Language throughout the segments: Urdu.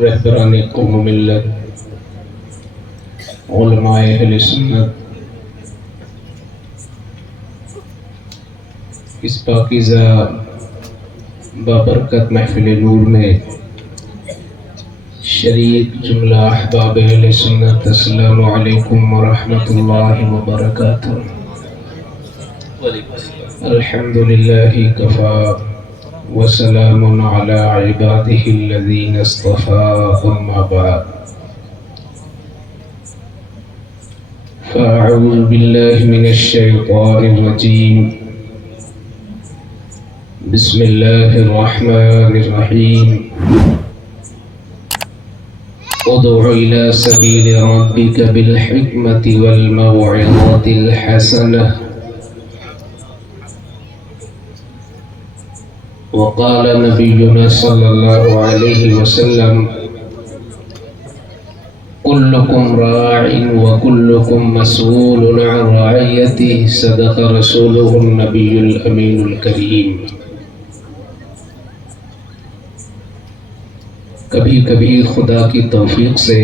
رہبران قوم ملت، علماء اہل سنت، اس پاکیزہ بابرکت محفل نور میں شریک جملہ احباب اہل سنت، السلام علیکم ورحمۃ اللہ وبرکاتہ۔ الحمدللہ کفا وسلام علی عباده الذین اصطفى، اما بعد فاعوذ باللہ من الشیطان الرجیم، بسم اللہ الرحمن الرحیم۔ ادع إلى سبيل ربك بالحكمة والموعظة الحسنة، وقال نبينا صلى الله عليه وسلم: كلكم راع وكلكم مسؤول عن رعيته، صدق رسوله النبي الأمين الكريم۔ کبھی کبھی خدا کی توفیق سے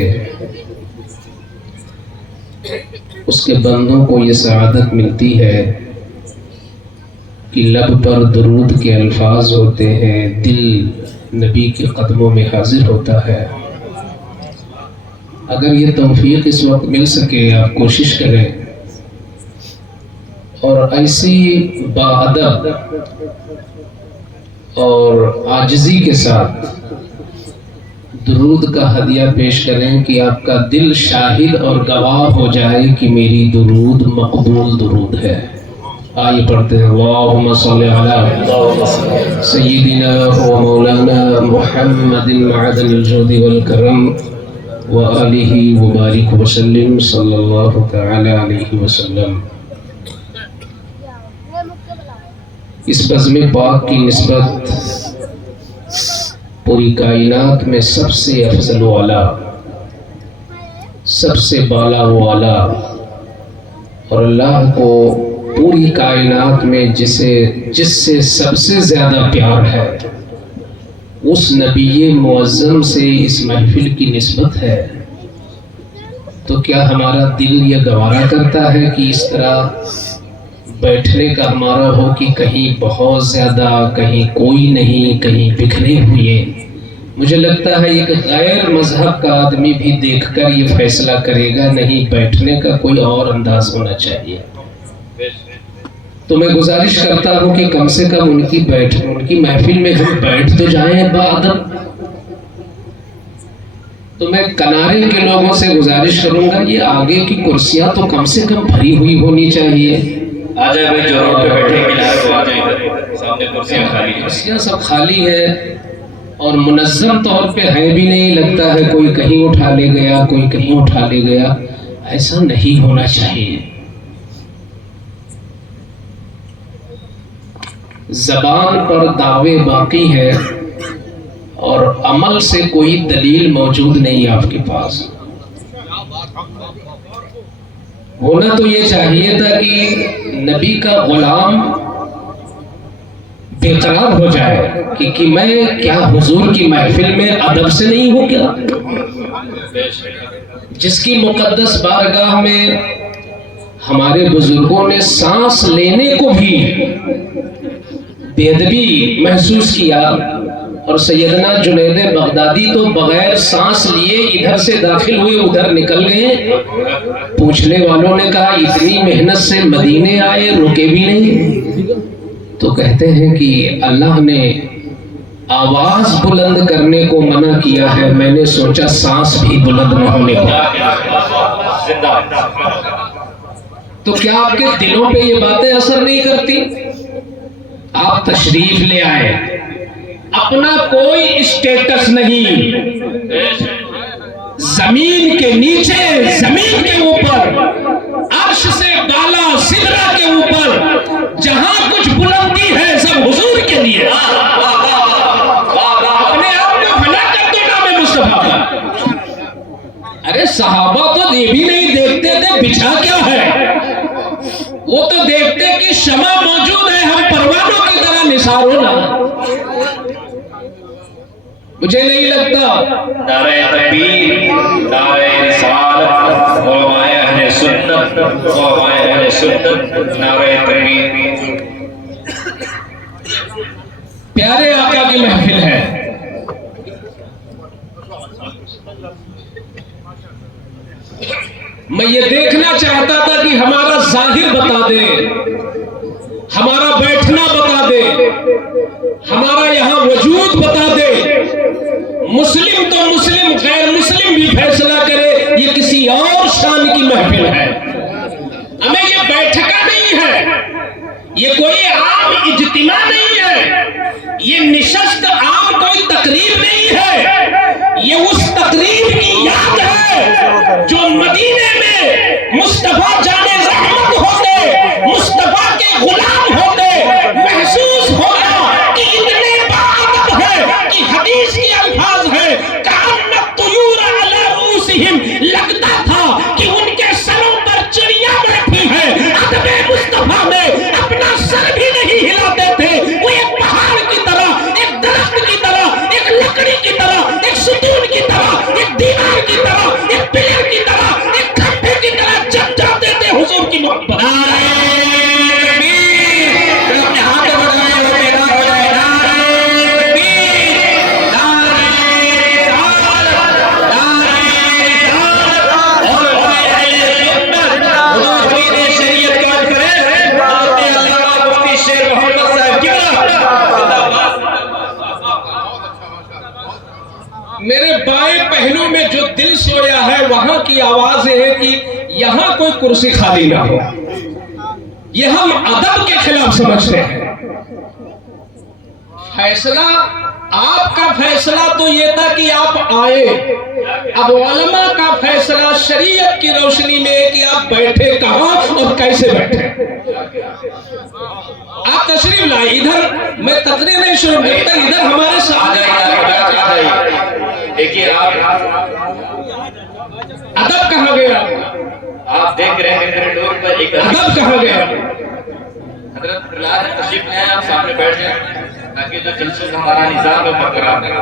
اس کے بندوں کو یہ سعادت ملتی ہے کہ لب پر درود کے الفاظ ہوتے ہیں، دل نبی کے قدموں میں حاضر ہوتا ہے۔ اگر یہ توفیق اس وقت مل سکے، آپ کوشش کریں اور ایسی باادب اور عاجزی کے ساتھ درود کا ہدیہ پیش کریں کہ آپ کا دل شاہد اور گواہ ہو جائے کہ میری درود مقبول درود ہے۔ آئیے پڑھتے ہیں، اللہم صلی علی سیدنا و مولانا محمد معدن الجود والکرم وآلہ وبارک وسلم، صلی اللہ تعالی علیہ وسلم۔ اس بزم پاک کی نسبت پوری کائنات میں سب سے افضل والا، سب سے بالا والا، اور اللہ کو پوری کائنات میں جس سے سب سے زیادہ پیار ہے، اس نبی معظم سے اس محفل کی نسبت ہے۔ تو کیا ہمارا دل یہ گوارا کرتا ہے کہ اس طرح بیٹھنے کا ہمارا ہو کہ کہیں بہت زیادہ، کہیں کوئی نہیں، کہیں بکھرے ہوئے؟ مجھے لگتا ہے ایک غیر مذہب کا آدمی بھی دیکھ کر یہ فیصلہ کرے گا، نہیں، بیٹھنے کا کوئی اور انداز ہونا چاہیے۔ تو میں گزارش کرتا ہوں کہ کم سے کم ان کی محفل میں ہم بیٹھ تو جائیں باادب۔ تو میں کنارے کے لوگوں سے گزارش کروں گا، یہ آگے کی کرسیاں تو کم سے کم بھری ہوئی ہونی چاہیے۔ آ جائے بھائی، جو روڈ پہ بیٹھے ہیں تو آ جائیں، سامنے کرسیاں خالی ہیں۔ کرسیاں سب خالی ہے اور منظم طور پہ ہے بھی نہیں، لگتا ہے کوئی کہیں اٹھا لے گیا، کوئی کہیں اٹھا لے گیا۔ ایسا نہیں ہونا چاہیے۔ زبان پر دعوے باقی ہے اور عمل سے کوئی دلیل موجود نہیں آپ کے پاس۔ ہونا تو یہ چاہیے تھا کہ نبی کا غلام بے قرار ہو جائے کہ میں کیا حضور کی محفل میں ادب سے نہیں ہوں کیا؟ جس کی مقدس بارگاہ میں ہمارے بزرگوں نے سانس لینے کو بھی بے ادبی محسوس کیا، اور سیدنا جنید بغدادی تو بغیر سانس لیے ادھر سے داخل ہوئے ادھر نکل گئے۔ پوچھنے والوں نے کہا اتنی محنت سے مدینے آئے، رکے بھی نہیں؟ تو کہتے ہیں کہ اللہ نے آواز بلند کرنے کو منع کیا ہے، میں نے سوچا سانس بھی بلند نہ ہونے کو۔ تو کیا آپ کے دلوں پہ یہ باتیں اثر نہیں کرتی؟ آپ تشریف لے آئے، اپنا کوئی اسٹیٹس نہیں، زمین کے نیچے، زمین کے اوپر، عرش سے بالا، سدرہ کے اوپر، جہاں کچھ بلندی ہے سب حضور کے لیے۔ اپنے آپ کو بھلا کر دو نام مصطفیٰ کا۔ ارے صحابہ تو یہ بھی نہیں دیکھتے تھے بچھا کیا ہے، وہ تو دیکھتے کہ شمع موجود ہے، ہم پروانوں کی طرح نثار ہونا۔ مجھے نہیں لگتا نعرہ تکبیر، نعرہ رسالت، علماء اہل سنت، علماء اہل سنت، نعرہ تکبیر۔ پیارے آقا کی محفل ہے، میں یہ دیکھنا چاہتا تھا کہ ہمارا ظاہر بتا دے، ہمارا بیٹھنا بتا دے، ہمارا یہاں وجود بتا دے۔ مسلم تو مسلم، غیر مسلم بھی فیصلہ کرے، یہ کسی اور شان کی محفل ہے۔ ہمیں یہ بیٹھکا نہیں ہے، یہ کوئی عام اجتماع نہیں ہے، یہ نشست عام کوئی تقریب نہیں ہے، یہ اس تقریب کی یاد ہے جو مدینے میں مصطفیٰ جان رحمت ہوتے، مصطفیٰ کے غلام ہوتے، محسوس ہوگا کہ اتنے باادب ہے کہ حدیث کے الفاظ ہے کأن الطیور علی رؤوسہم، لگتا تھا کہ ان کے سروں پر چڑیاں بیٹھی ہیں، ادب مصطفیٰ میں اپنا سر بھی نہیں ہلاتے تھے، وہ ایک پہاڑ کی طرح، ایک درخت کی طرح، ایک لکڑی کی طرح، ایک ستون کی طرح، ایک دیوار کی طرح، ایک پلر کی طرح، ایک کھمبے کی طرح جم جاتے تھے حضور کی محبت۔ میرے بائیں پہلو میں جو دل سویا ہے وہاں کی آواز ہے کہ یہاں کوئی کرسی خالی نہ ہو، یہ ہم ادب کے خلاف سمجھتے ہیں۔ فیصلہ آپ کا فیصلہ تو یہ تھا کہ آپ آئے، اب علماء کا فیصلہ شریعت کی روشنی میں ہے کہ آپ بیٹھے کہاں اور کیسے بیٹھے۔ آپ تشریف لائے ادھر، میں تقریر نہیں شروع کرتا، ادھر ہمارے ساتھ دیکھیے آپ ادب کہاں گیا، آپ دیکھ رہے ہیں میرے ڈور پر ایک ادب کہاں گیا۔ حضرت بلال تشریف لے آئے، آپ سامنے بیٹھ جائیں تاکہ جو جلسے کا ہمارا نظام ہے برقرار رہے۔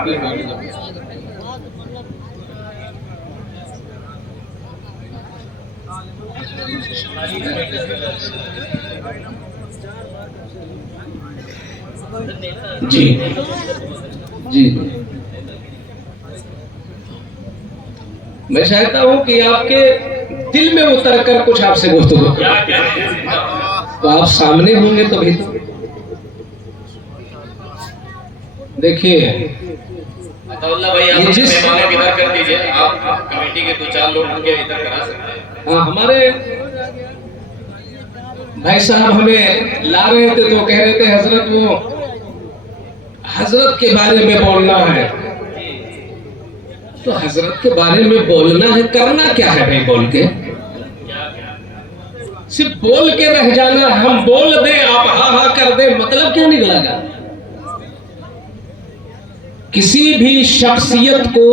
جی جی میں چاہتا ہوں کہ آپ کے دل میں اتر کر کچھ آپ سے گفتگو تو آپ سامنے ہوں گے تو بھی تو دیکھیے اللہ بھائی آپ اپنے مہمانوں کی ادھر کر دیجئے، آپ کمیٹی کے 2-4 لوگ ان کے ادھر کرا سکتے ہیں۔ ہاں ہمارے بھائی صاحب ہمیں لا رہے تھے تو کہہ رہے تھے حضرت وہ حضرت کے بارے میں بولنا ہے، تو حضرت کے بارے میں بولنا ہے، کرنا کیا ہے بھائی بول کے؟ صرف بول کے رہ جانا، ہم بول دیں آپ ہاں ہاں کر دیں، مطلب کیا نکلا گا؟ کسی بھی شخصیت کو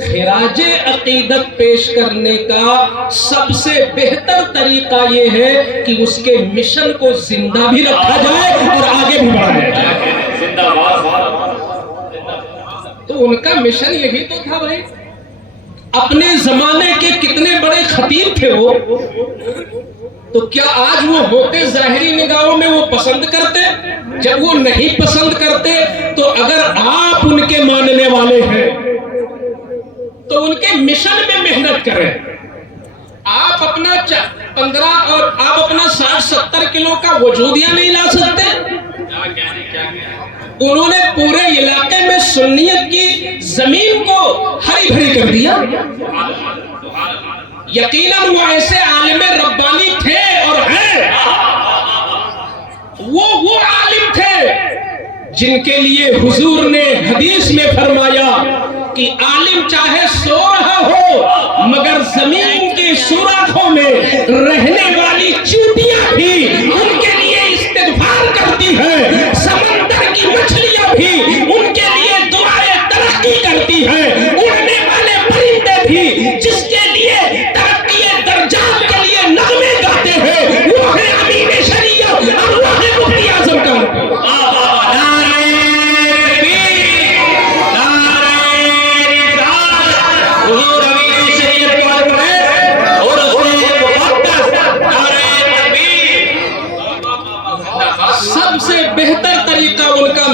خراج عقیدت پیش کرنے کا سب سے بہتر طریقہ یہ ہے کہ اس کے مشن کو زندہ بھی رکھا جائے اور آگے بھی بڑھایا جائے۔ تو ان کا مشن یہی تو تھا بھائی، اپنے زمانے کے کتنے بڑے خطیب تھے وہ، تو کیا آج وہ ہوتے ظاہری نگاہوں میں وہ پسند کرتے؟ جب وہ نہیں پسند کرتے تو اگر آپ ان کے ماننے والے ہیں تو ان کے مشن میں محنت کریں۔ آپ اپنا 15 اور آپ اپنا 60-70 کلو کا وجودیہ نہیں لا سکتے؟ انہوں نے پورے علاقے میں سنیت کی زمین کو ہری بھری کر دیا۔ یقیناً وہ ایسے عالم ربانی تھے اور ہیں، وہ عالم تھے جن کے لیے حضور نے حدیث میں فرمایا کہ عالم چاہے سو رہا ہو مگر زمین کے سوراخوں میں رہنے والی چیونٹیاں بھی ان کے لیے استغفار کرتی ہیں، سمندر کی مچھلیاں بھی ان کے لیے دعائیں ترقی کرتی ہیں، اڑنے والے پرندے بھی جس کے لیے ترقی درجات کے لیے نغمے گاتے ہیں، وہ ہے امین شریعت اور وہ ہے مفتی اعظم کا۔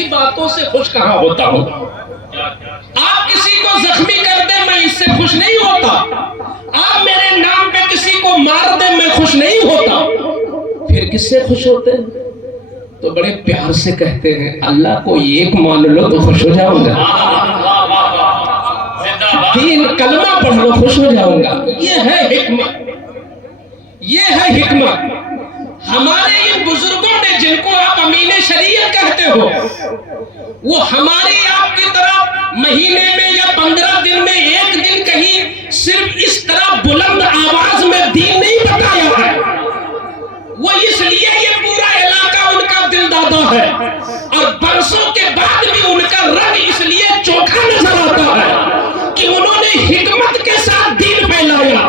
ایسی باتوں سے خوش کہاں ہوتا ہوں؟ آپ کسی کو زخمی کر دیں میں اس سے خوش نہیں ہوتا، آپ میرے نام پہ کسی کو مار دیں میں خوش نہیں ہوتا، پھر کس سے خوش ہوتے ہیں؟ تو بڑے پیار سے کہتے ہیں اللہ کو ایک مان لو تو خوش ہو جاؤں گا، تین کلمہ پڑھ لو خوش ہو جاؤں گا۔ یہ ہے حکمت، یہ ہے حکمت۔ ہمارے ان بزرگوں نے جن کو آپ امین شریعت کہتے ہو، وہ ہماری آپ کی طرح مہینے میں یا 15 دن میں ایک دن کہیں صرف اس طرح بلند آواز میں دین نہیں بتایا ہے، وہ اس لیے یہ پورا علاقہ ان کا دل دادا ہے، اور برسوں کے بعد بھی ان کا رنگ اس لیے چوکھا نظر آتا ہے کہ انہوں نے حکمت کے ساتھ دین پھیلایا،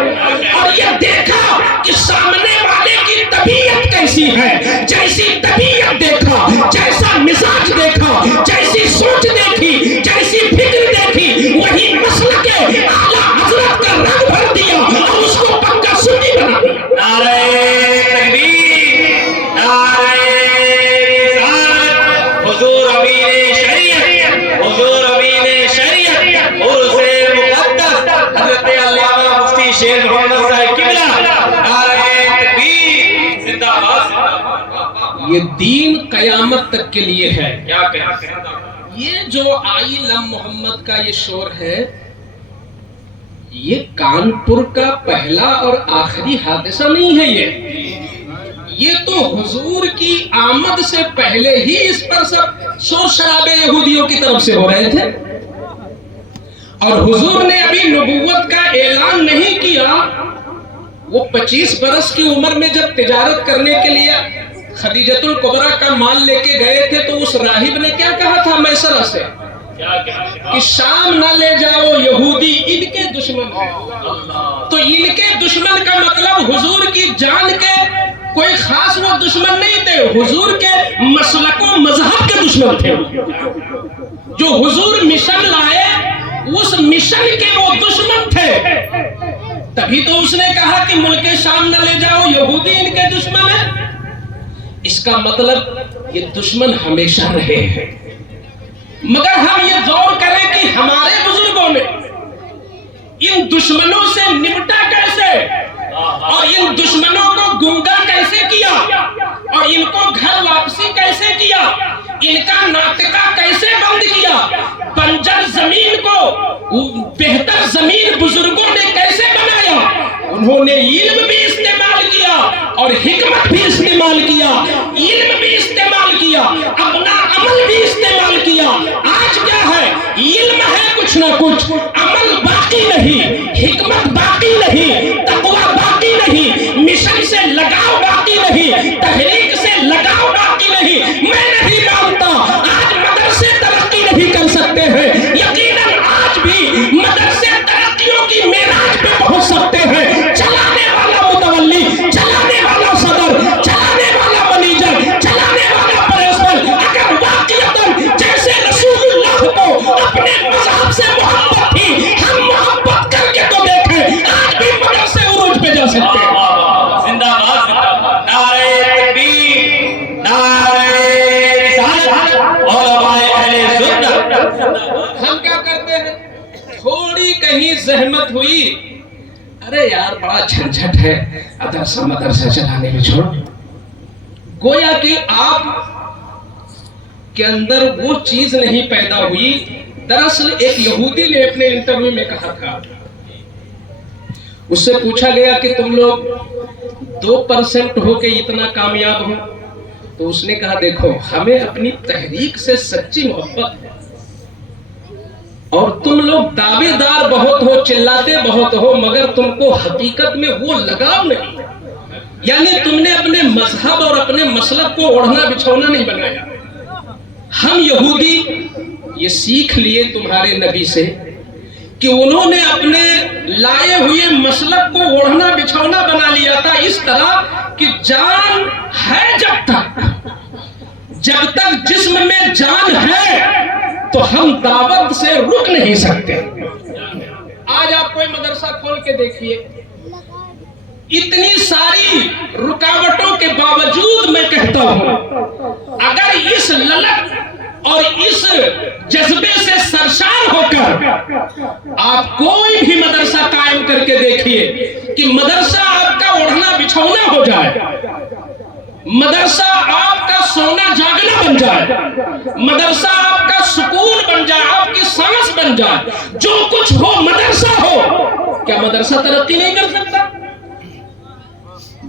اور یہ دیکھا کہ سامنے والے کی طبیعت کیسی ہے، جیسی طبیعت دیکھا، جیسا مزاج دیکھا، جیسی سوچ دیکھی، جیسی فکر دیکھی، وہی مسلک اعلیٰ حضرت کا رنگ بھر دیا اور اس کو پکا سنی بنا دیا۔ نعرہ تکبیر، نعرہ رسالت، حضور امین شریعت، حضور امین شریعت، عرس مقدس حضرت علامہ مفتی شیخ محمد صاحب قبلہ، نعرہ تکبیر، زندہ باد۔ یہ دین قیامت تک کے لیے ہے۔ کیا کہیں؟ یہ جو آئی لم محمد کا یہ شور ہے، یہ کانپور کا پہلا اور آخری حادثہ نہیں ہے، یہ تو حضور کی آمد سے پہلے ہی اس پر سب شور شرابے یہودیوں کی طرف سے ہو رہے تھے، اور حضور نے ابھی نبوت کا اعلان نہیں کیا۔ وہ 25 برس کی عمر میں جب تجارت کرنے کے لیے خدیجۃ الکبریٰ کا مال لے کے گئے تھے تو اس راہب نے کیا کہا تھا میسرہ سے کہ شام نہ لے جاؤ، یہودی ان کے دشمن ہیں۔ تو ان کے دشمن کا مطلب حضور کی جان کے کوئی خاص وہ دشمن نہیں تھے، حضور کے مسلک و مذہب کے دشمن تھے۔ جو حضور مشن لائے اس مشن کے وہ دشمن تھے، تبھی تو اس نے کہا کہ ملک شام نہ لے جاؤ، یہودی ان کے دشمن ہیں۔ اس کا مطلب یہ دشمن ہمیشہ رہے ہیں، مگر ہم یہ غور کریں کہ ہمارے بزرگوں نے ان دشمنوں سے نمٹا کیسے، اور ان دشمنوں کو گمگا کیسے کیا، اور ان کو گھر واپسی کیسے کیا، ان کا ناطقہ کیسے بند کیا، بنجر زمین کو بہتر زمین بزرگوں نے کیسے بنایا۔ انہوں نے علم بھی استعمال کیا اور حکمت بھی استعمال کیا، علم بھی استعمال کیا، اپنا عمل بھی استعمال کیا۔ آج کیا ہے، علم ہے کچھ نہ کچھ، عمل باقی نہیں، حکمت باقی نہیں، تقوی باقی نہیں، مشن سے لگاؤ باقی نہیں، تحریک سے لگاؤ باقی نہیں۔ میں نہیں مانتا آج مدرسے ترقی نہیں کر سکتے ہیں، یقیناً آج بھی مدرسے ترقیوں کی معراج پہ پہنچ سکتے ہیں۔ چلانے والا متولی، چلانے والا صدر، چلانے والا منیجر، چلانے والا پرنسپل اگر واقعتاً جیسے رسول اللہ کو اپنے مذہب سے محبت تھی، ہم محبت کر کے تو دیکھیں، آج بھی مدرسے عروج پہ جا سکتے ہیں۔ زندہ باد، نعرہ تکبیر، نعرہ رسالت، علماء اہل سنت۔ ہم کیا کرتے ہیں، تھوڑی کہیں زحمت ہوئی، ارے یار بڑا جھنجھٹ ہے، مدرسہ چلانے میں چھوڑ، گویا کہ آپ کے اندر وہ چیز نہیں پیدا ہوئی۔ دراصل ایک یہودی نے اپنے انٹرویو میں کہا تھا، اس سے پوچھا گیا کہ تم لوگ 2% ہو کے اتنا کامیاب ہو، تو اس نے کہا دیکھو ہمیں اپنی تحریک سے سچی محبت ہے، اور تم لوگ دعوے دار بہت ہو، چلاتے بہت ہو، مگر تم کو حقیقت میں وہ لگاؤ نہیں، یعنی تم نے اپنے مذہب اور اپنے مسلک کو اوڑھنا بچھونا نہیں بنایا۔ ہم یہودی یہ سیکھ لیے تمہارے نبی سے کہ انہوں نے اپنے لائے ہوئے مسلک کو اوڑھنا بچھونا بنا لیا تھا، اس طرح کہ جان ہے جب تک جسم میں جان ہے تو ہم دعوت سے رک نہیں سکتے۔ آج آپ کوئی مدرسہ کھول کے دیکھیے، اتنی ساری رکاوٹوں کے باوجود میں کہتا ہوں اگر اس للک اور اس جذبے سے سرشار ہو کر آپ کوئی بھی مدرسہ قائم کر کے دیکھیے کہ مدرسہ آپ کا اوڑھنا بچھونا ہو جائے، مدرسہ آپ کا سونا جاگنا بن جائے، مدرسہ آپ کا سکون بن جائے، آپ کی سانس بن جائے، جو کچھ ہو مدرسہ ہو، کیا مدرسہ ترقی نہیں کر سکتا؟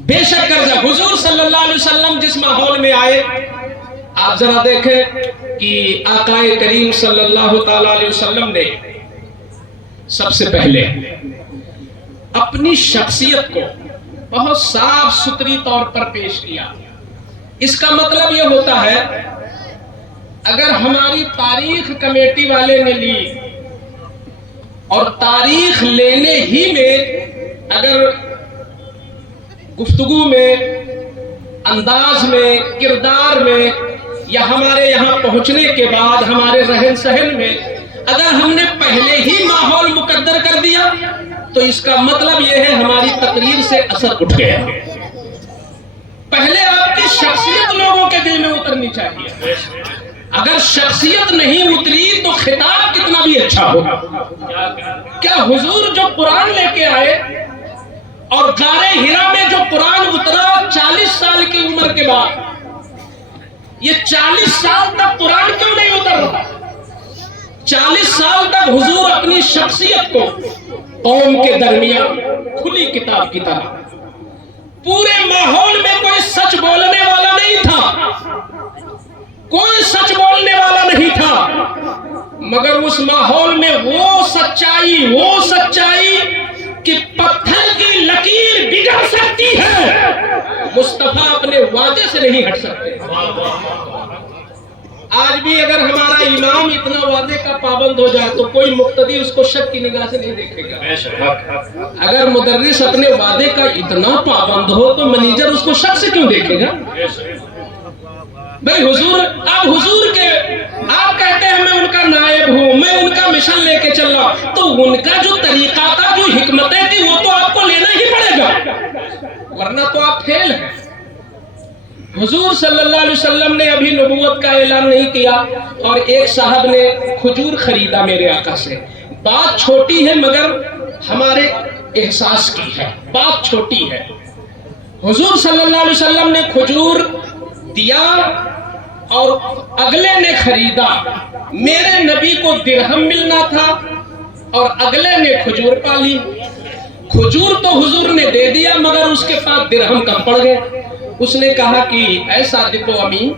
بے شک کر سکتا۔ حضور صلی اللہ علیہ وسلم جس ماحول میں آئے، آپ ذرا دیکھیں کہ آقا کریم صلی اللہ تعالی علیہ وسلم نے سب سے پہلے اپنی شخصیت کو بہت صاف ستھری طور پر پیش کیا۔ اس کا مطلب یہ ہوتا ہے اگر ہماری تاریخ کمیٹی والے نے لی اور تاریخ لینے ہی میں اگر گفتگو میں، انداز میں، کردار میں، یا ہمارے یہاں پہنچنے کے بعد ہمارے رہن سہن میں اگر ہم نے پہلے ہی ماحول مقدر کر دیا تو اس کا مطلب یہ ہے ہماری تقریر سے اثر اٹھ گیا۔ پہلے آپ کی شخصیت لوگوں کے دل میں اترنی چاہیے۔ اگر شخصیت نہیں اتری تو خطاب کتنا بھی اچھا ہوگا۔ کیا حضور جو قرآن لے کے آئے اور غار حرا میں جو قرآن اترا 40 سال کی عمر کے بعد، یہ 40 سال تک قرآن کیوں نہیں اتر رہا؟ 40 سال تک حضور اپنی شخصیت کو قوم کے درمیان کھلی کتاب کی طرح، پورے ماحول میں کوئی سچ بولنے والا نہیں تھا، کوئی سچ بولنے والا نہیں تھا، مگر اس ماحول میں وہ سچائی کہ پتھر کی لکیر بگڑ سکتی ہے، مصطفیٰ اپنے وعدے سے نہیں ہٹ سکتے۔ آج بھی اگر ہمارا امام اتنا وعدے کا پابند ہو جائے تو کوئی مقتدی اس کو شک کی نگاہ سے نہیں دیکھے گا۔ اگر مدرس اپنے وعدے کا اتنا پابند ہو تو منیجر اس کو شک سے کیوں دیکھے گا؟ بھئی حضور، آپ کہتے ہیں میں ان کا نائب ہوں، میں ان کا مشن لے کے چل رہا ہوں، تو ان کا جو طریقہ تھا، جو حکمتیں تھی، وہ تو آپ کو لینا ہی پڑے گا، ورنہ تو آپ فیل ہیں۔ حضور صلی اللہ علیہ وسلم نے ابھی نبوت کا اعلان نہیں کیا اور ایک صاحب نے کھجور خریدا میرے آقا سے۔ بات چھوٹی ہے مگر ہمارے احساس کی ہے، بات چھوٹی ہے۔ حضور صلی اللہ علیہ وسلم نے کھجور دیا اور اگلے نے خریدا۔ میرے نبی کو درہم ملنا تھا اور اگلے نے کھجور پالی۔ کھجور تو حضور نے دے دیا مگر اس کے پاس درہم کم پڑ گئے۔ اس نے کہا کہ اے صادق و امین،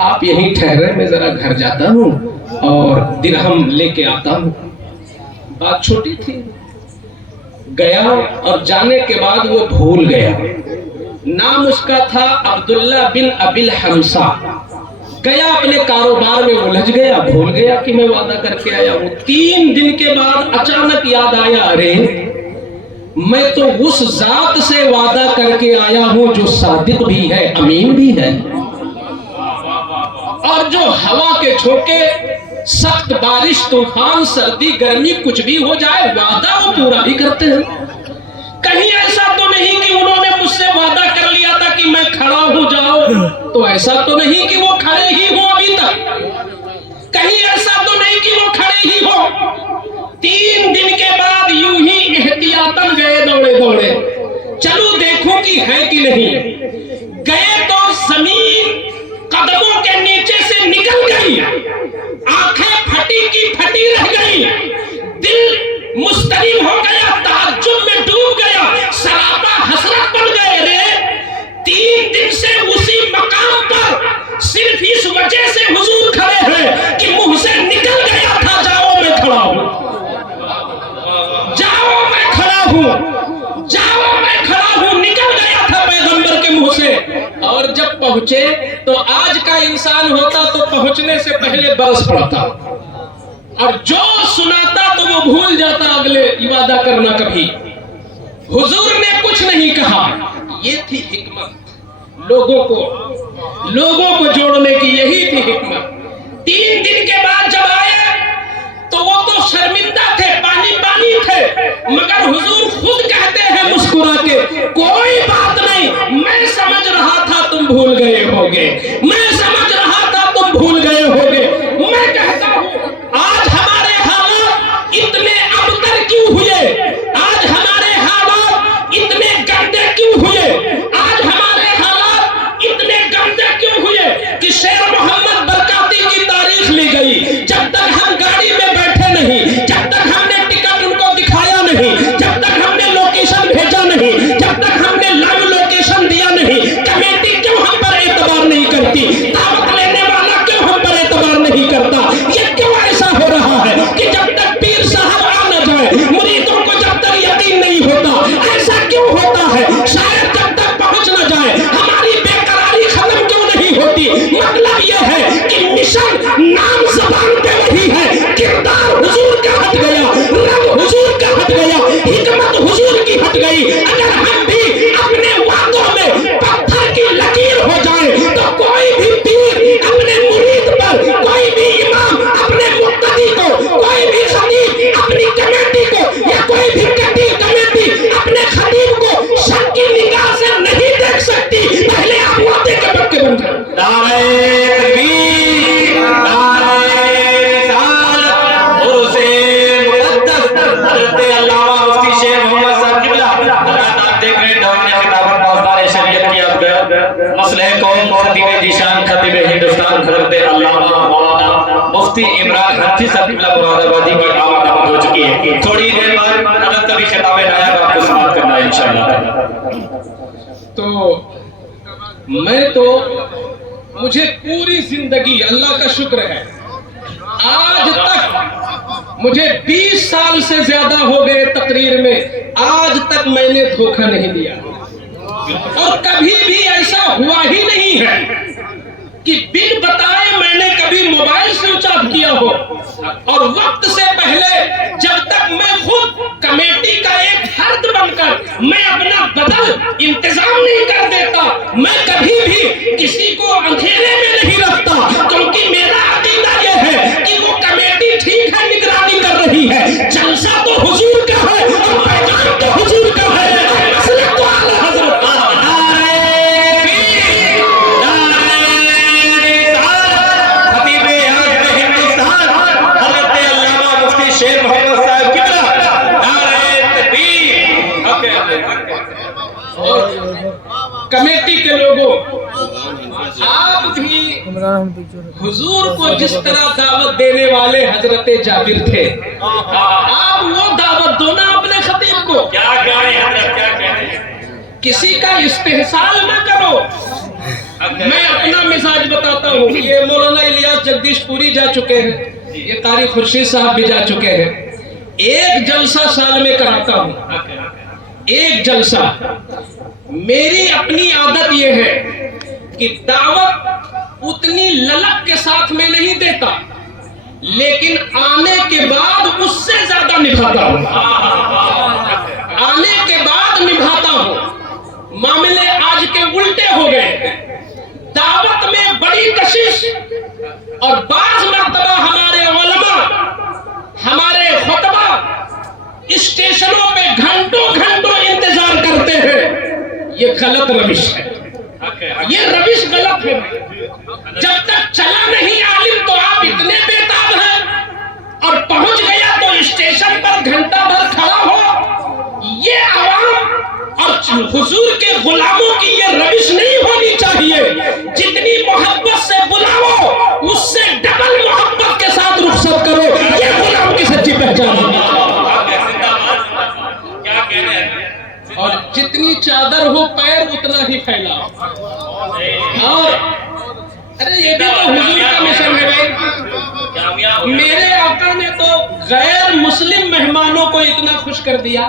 آپ یہیں ٹھہرے، میں ذرا گھر جاتا ہوں اور درہم لے کے آتا ہوں۔ بات چھوٹی تھی، گیا اور جانے کے بعد وہ بھول گیا۔ نام اس کا تھا عبداللہ بن ابی الحمصہ۔ گیا اپنے کاروبار میں الجھ گیا، بھول گیا کہ میں وعدہ کر کے آیا ہوں۔ 3 دن کے بعد اچانک یاد آیا، ارے میں تو اس ذات سے وعدہ کر کے آیا ہوں جو صادق بھی ہے، امین بھی ہے، اور جو ہوا کے جھونکے، سخت بارش، طوفان، سردی، گرمی کچھ بھی ہو جائے وعدہ وہ پورا بھی کرتے ہیں۔ کہیں ایسا تو نہیں کہ انہوں نے مجھ سے وعدہ کر لیا تھا کہ میں کھڑا ہو جاؤ، تو ایسا تو نہیں کہ وہ کھڑے ہی ہوں ابھی تک، کہیں ایسا تو نہیں کہ وہ کھڑے ہی ہوں۔ 3 دن کے بعد یوں ہی احتیاطاً گئے دوڑے، چلو دیکھو کہ ہے کہ نہیں۔ گئے تو زمین قدموں کے نیچے سے نکل گئی، آنکھیں پھٹی کی پھٹی رہ گئی، دل مسترب ہو گیا، تعجب میں ڈوب گیا، سراپا حسرت بن گئے۔ رے 3 دن سے اسی مقام پر صرف اس وجہ سے حضور کھڑے ہیں کہ منہ سے نکل گیا تھا جاؤ میں کھڑا ہوں، جاؤ میں کھڑا ہوں، جاؤ میں کھڑا ہوں، نکل گیا تھا پیغمبر کے منہ سے۔ اور جب پہنچے تو آج کا انسان ہوتا تو پہنچنے سے پہلے برس پڑتا اور جو سناتا تو وہ بھول جاتا اگلے وعدہ کرنا کبھی۔ حضور نے کچھ نہیں کہا، یہ تھی حکمت، لوگوں کو جوڑنے کی یہی تھی حکمت۔ 3 دن کے بعد جب آئے تو وہ تو شرمندہ تھے، پانی تھے، مگر حضور خود کہتے ہیں مسکرا کے، کوئی بات نہیں، میں سمجھ رہا تھا تم بھول گئے ہوگے، میں سمجھ رہا تھا تم بھول گئے ہوگے، مسئلہ قوم خطیب ذیشان خطیب ہندوستان حضرت علامہ مولانا مفتی عمران حنفی صاحب قبلہ مراد آبادی کی آمد ہو چکی ہے. تھوڑی دیر بعد حضرت کبھی خطاب نایاب آپ کو سماعت کرنا ہے انشاءاللہ. تو مجھے پوری زندگی اللہ کا شکر ہے، آج تک مجھے 20 سال سے زیادہ ہو گئے تقریر میں، آج تک میں نے دھوکہ نہیں دیا، اور کبھی بھی ایسا ہوا ہی نہیں ہے کہ بن بتائے میں نے کبھی موبائل سوئچ آف کیا ہو. اور وقت سے پہلے جب تک میں خود کمیٹی کا ایک فرد بن کر میں اپنا بدل انتظام نہیں کر دیتا، میں کبھی بھی کسی کو اندھیرے میں نہیں رکھتا، کیونکہ میرا عقیدہ یہ ہے کہ وہ کمیٹی ٹھیک ہے، نگرانی کر رہی ہے، جلسہ تو حضور کا ہے اور پیغام تو حضور کا ہے، مسلک تو اعلیٰ حضرت کا ہے. کمیٹی کے لوگوں، آپ بھی حضور کو جس طرح دعوت دینے والے حضرت جابر تھے، آپ وہ دعوت دو نا اپنے خطیب کو. کیا کہیں حضرت، کیا کہیں، کسی کا استحسان نہ کرو. میں اپنا مزاج بتاتا ہوں. یہ مولانا الیاس جگدیش پوری جا چکے ہیں، یہ قاری خورشید صاحب بھی جا چکے ہیں. ایک جلسہ سال میں کراتا ہوں، ایک جلسہ. میری اپنی عادت یہ ہے کہ دعوت اتنی للک کے ساتھ میں نہیں دیتا، لیکن آنے کے بعد اس سے زیادہ نبھاتا ہوں، آنے کے بعد نبھاتا ہوں. معاملے آج کے الٹے ہو گئے. دعوت میں بڑی کشش، اور بعض مرتبہ ہمارے علماء، ہمارے خطبہ اسٹیشنوں پہ گھنٹوں گھنٹوں انتظار کرتے ہیں. یہ غلط روش ہے، یہ روش غلط ہے. جب تک چلا نہیں عالم تو آپ اتنے بےتاب ہیں، اور پہنچ گیا تو اسٹیشن پر گھنٹہ بھر کھڑا ہو. یہ عوام اور حضور کے غلاموں کی یہ روش نہیں ہونی چاہیے. جتنی محبت سے بلاؤ اس سے ڈبل محبت کے ساتھ رخصت کرو. یہ غلام کی سچی پہچان ہے. اور جتنی چادر ہو پیر اتنا ہی پھیلاؤ. اور ارے یہ بھی تو حضور کا مشن ہے بھائی. میرے آقا نے تو غیر مسلم مہمانوں کو اتنا خوش کر دیا،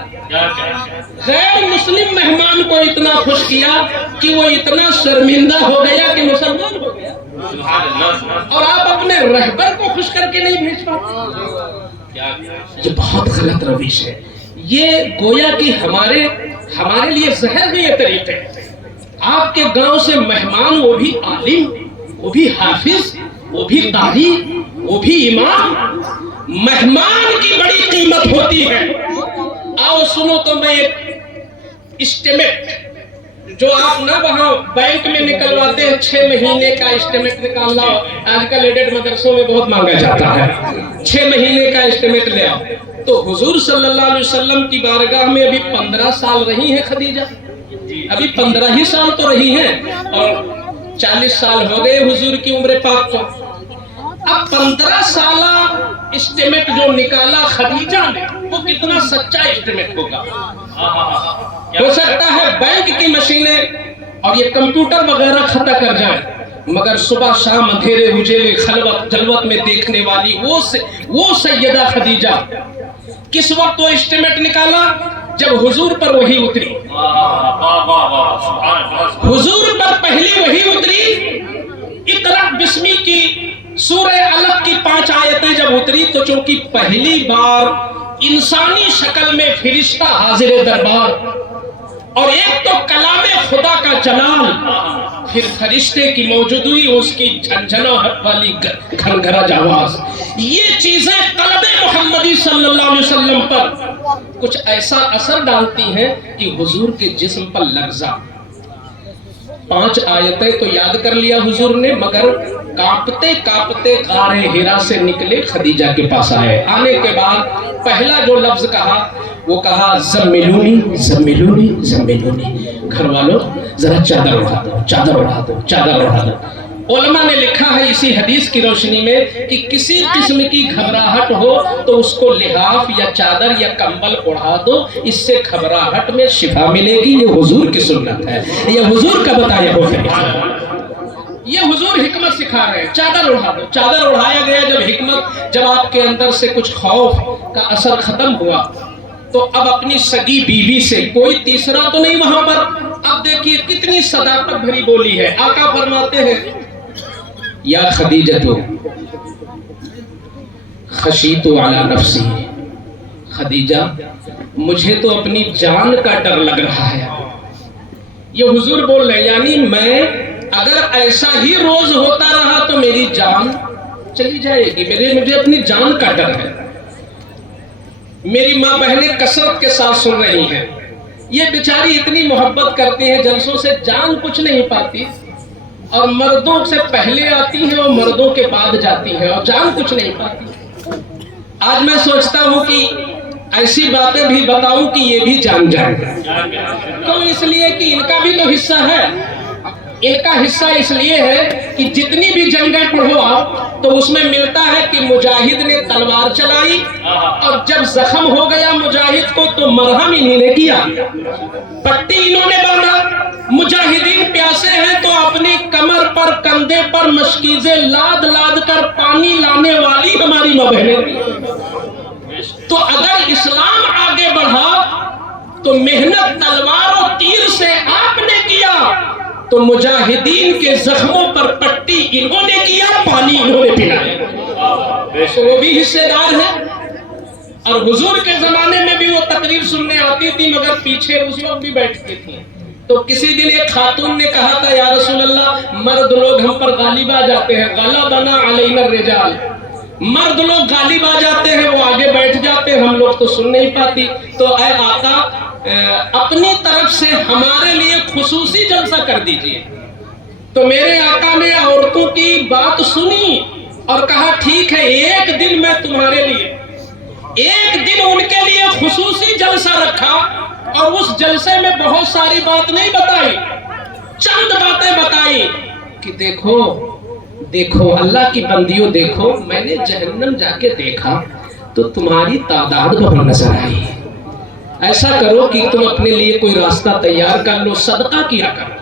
غیر مسلم مہمان کو اتنا خوش کیا کہ وہ اتنا شرمندہ ہو گیا کہ مسلمان ہو گیا. اور آپ اپنے رہبر کو خوش کر کے نہیں بھیج پاتے. یہ بہت غلط روش ہے. یہ گویا کہ ہمارے لیے زہر ہے یہ طریقے. آپ کے گاؤں سے مہمان، وہ بھی عالم، وہ بھی حافظ، وہ بھی قاری، وہ بھی امام. مہمان کی بڑی قیمت ہوتی ہے. آؤ سنو تو میں ایک اسٹیمیٹ جو آپ نہ وہاں بینک میں نکلواتے ہیں 6 مہینے کا اسٹیمیٹ نکالنا، آج کل ایڈڈ مدرسوں میں بہت مانگا جاتا ہے. 6 مہینے کا اسٹیمیٹ لے آؤ. تو حضور صلی اللہ علیہ وسلم کی بارگاہ میں ابھی 15 سال رہی ہیں خدیجہ، ابھی 15 ہی سال تو رہی ہیں، اور 40 سال ہو گئے حضور کی عمر پاک کو. اب 15 سالہ اسٹیمیٹ جو نکالا خدیجہ نے، وہ کتنا سچا اسٹیمیٹ ہوگا. ہو سکتا ہے بینک کی مشینیں اور یہ کمپیوٹر وغیرہ خطا کر جائیں، مگر صبح شام اندھیرے اجیلے خلوت جلوت میں دیکھنے والی وہ سیدہ خدیجہ کس وقت وہ اسٹیمیٹ نکالا؟ جب حضور پر وحی اتری. حضور پر پہلی وحی اتری، اقرأ بسمی کی سورہ علق کی 5 آیتیں جب اتری، تو چونکہ پہلی بار انسانی شکل میں فرشتہ حاضر دربار، اور ایک تو کلام خدا کا جلال، پھر فرشتے کی موجودگی، اس کی جھنجھناہٹ والی گھنگھرج آواز، یہ چیزیں قلب محمدی صلی اللہ علیہ وسلم پر کچھ ایسا اثر ڈالتی ہیں کہ حضور کے جسم پر لرزہ. 5 آیتیں تو یاد کر لیا حضور نے، مگر کانپتے کانپتے غار ہرا سے نکلے، خدیجہ کے پاس آئے. آنے کے بعد پہلا جو لفظ کہا وہ کہا زملونی زملونی زملونی. گھر والوں ذرا چادر اڑا دو، چادر اڑا دو، چادر اڑا دو۔ علماء نے لکھا ہے اسی حدیث کی روشنی میں کہ کسی قسم کی گھبراہٹ ہو تو اس کو لحاف یا چادر یا کمبل اڑا دو، اس سے گھبراہٹ میں شفا ملے گی۔ یہ حضور کی سنت ہے، یہ حضور کا بتایا ہوا ہے، یہ حضور حکمت سکھا رہے ہیں۔ چادر اڑا دو، چادر اڑایا گیا۔ جب آپ کے اندر سے کچھ خوف کا اثر ختم ہوا تو اب اپنی سگی بیوی سے، کوئی تیسرا تو نہیں وہاں پر، اب دیکھیے کتنی صداقت بھری بولی ہے۔ آقا فرماتے ہیں یا خدیجہ خشیت علی نفسی، خدیجہ مجھے تو اپنی جان کا ڈر لگ رہا ہے۔ یہ حضور بول رہے ہیں یعنی میں اگر ایسا ہی روز ہوتا رہا تو میری جان چلی جائے گی، مجھے اپنی جان کا ڈر ہے۔ میری ماں بہنیں کثرت کے ساتھ سن رہی ہیں، یہ بیچاری اتنی محبت کرتی ہیں، جلسوں سے جان کچھ نہیں پاتی اور مردوں سے پہلے آتی ہیں اور مردوں کے بعد جاتی ہیں اور جان کچھ نہیں پاتی۔ آج میں سوچتا ہوں کہ ایسی باتیں بھی بتاؤں کہ یہ بھی جان جائے، تو اس لیے کہ ان کا بھی تو حصہ ہے۔ ان کا حصہ اس لیے ہے کہ جتنی بھی جنگیں پڑھو آپ تو اس میں ملتا ہے کہ مجاہد نے تلوار چلائی اور جب زخم ہو گیا مجاہد کو تو مرہم انہوں نے کیا، پٹی انہوں نے باندھا۔ مجاہدین پیاسے ہیں تو اپنی کمر پر کندھے پر مشکیزیں لاد لاد کر پانی لانے والی ہماری ماں بہنیں تھیں۔ تو اگر اسلام آگے بڑھا تو محنت تلوار و تیر سے آپ نے کیا، تو مجاہدین کے زخموں پر پٹی انہوں نے کیا، پانی انہوں نے پلایا، تو وہ بھی حصے دار ہیں۔ اور حضور کے زمانے میں بھی وہ تقریر سننے آتی تھی مگر پیچھے اس وقت بھی بیٹھتی تھی۔ تو کسی دن ایک خاتون نے کہا تھا یا رسول اللہ مرد لوگ ہم پر غالب آ جاتے ہیں، غلبنا علینا الرجال، مرد لوگ غالب آ جاتے ہیں، وہ آگے بیٹھ جاتے ہیں، ہم لوگ تو سن نہیں پاتی، تو اے آقا اپنی طرف سے ہمارے لیے خصوصی جلسہ کر دیجئے۔ تو میرے آقا نے عورتوں کی بات سنی اور کہا ٹھیک ہے ایک دن میں تمہارے لیے، ایک دن ان کے لیے خصوصی جلسہ رکھا اور اس جلسے میں بہت ساری بات نہیں بتائی، چند باتیں بتائی کہ دیکھو دیکھو اللہ کی بندیوں، دیکھو میں نے جہنم جا کے دیکھا تو تمہاری تعداد بہت نظر آئی، ایسا کرو کہ تم اپنے لیے کوئی راستہ تیار کر لو، صدقہ کیا کرو،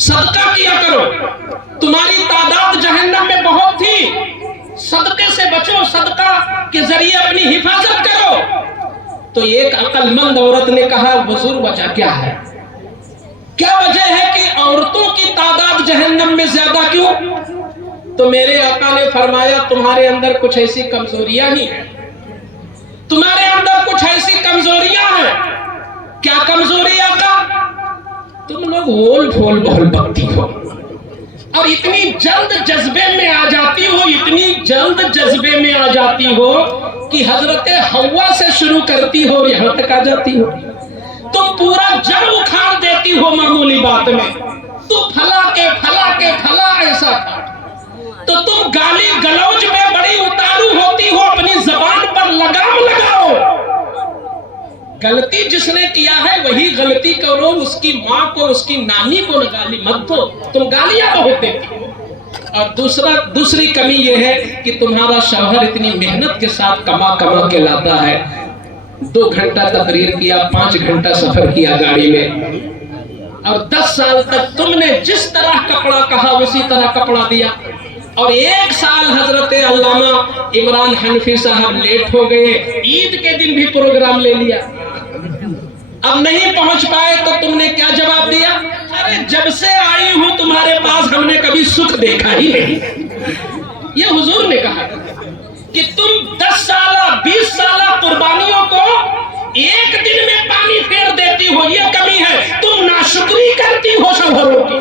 صدقہ کیا کرو، تمہاری تعداد جہنم میں بہت تھی، صدقے سے بچو، صدقہ کے ذریعے اپنی حفاظت کرو۔ تو ایک عقل مند عورت نے کہا حضور وجہ کیا ہے؟ کیا وجہ ہے کہ عورتوں کی تعداد جہنم میں زیادہ کیوں؟ تو میرے آقا نے فرمایا تمہارے اندر کچھ ایسی کمزوریاں ہی ہیں، تمہارے اندر کچھ ایسی کمزوریاں ہیں۔ کیا کمزوری آقا؟ تم لوگ وول پھول بہل بکتی ہو اور اتنی جلد جذبے میں آ جاتی ہو، اتنی جلد جذبے میں آ جاتی ہو کہ حضرت حوا سے شروع کرتی ہو اور یہاں تک آ جاتی ہو، تم پورا جڑ اکھاڑ دیتی ہو معمولی بات میں، تو پھلا ایسا تھا، تو تم گالی گلوچ میں بڑی اتارو ہوتی ہو، اپنی زبان پر لگام لگاؤ، غلطی جس نے کیا ہے وہی غلطی کرو، اس کی ماں کو اس کی نانی کو گالی مت دو، تم گالیاں بہت دیتی ہو۔ اور دوسری کمی یہ ہے کہ تمہارا شوہر اتنی محنت کے ساتھ کما کے لاتا ہے، 2 گھنٹہ تقریر کیا، 5 گھنٹہ سفر کیا گاڑی میں، اور 10 سال تک تم نے جس طرح کپڑا کہا اسی طرح کپڑا دیا، اور 1 سال حضرت علامہ عمران حنفی صاحب لیٹ ہو گئے، عید کے دن بھی پروگرام لے لیا، اب نہیں پہنچ پائے تو تم نے کیا جواب دیا؟ ارے جب سے آئی ہوں تمہارے پاس ہم نے کبھی سکھ دیکھا ہی نہیں۔ یہ حضور نے کہا کہ تم 10 سالہ 20 سالہ قربانیوں کو ایک دن میں پانی پھیر دیتی ہو، یہ کمی ہے، تم ناشکری کرتی ہو شوہروں کی۔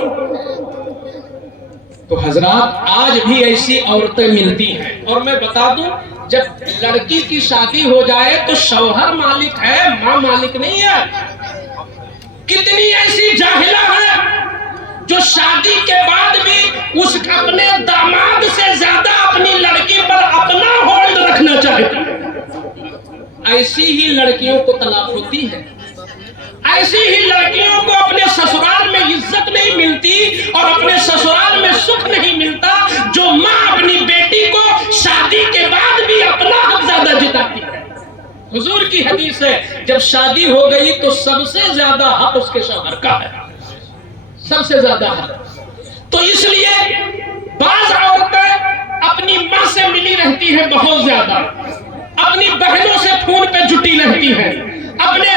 تو حضرات آج بھی ایسی عورتیں ملتی ہیں، اور میں بتا دوں جب لڑکی کی شادی ہو جائے تو شوہر مالک ہے، ماں مالک نہیں ہے۔ کتنی ایسی جاہلہ ہیں جو شادی کے بعد بھی اس اپنے داماد سے زیادہ اپنی لڑکی پر اپنا ہولڈ رکھنا چاہتی ہیں۔ ایسی ہی لڑکیوں کو طلاق ہوتی ہے، ایسی ہی لڑکیوں کو اپنے نہیں ملتی اور اپنے سسرال میں سکھ نہیں ملتا جو ماں اپنی بیٹی کو شادی کے بعد بھی اپنا حق زیادہ جتاتی ہے۔ حضور کی حدیث ہے جب شادی ہو گئی تو سب سے زیادہ حق اس کے شوہر کا ہے، سب سے زیادہ حق۔ تو اس لیے بعض عورتیں اپنی ماں سے ملی رہتی ہیں بہت زیادہ، اپنی بہنوں سے فون پہ جٹی رہتی ہیں، اپنے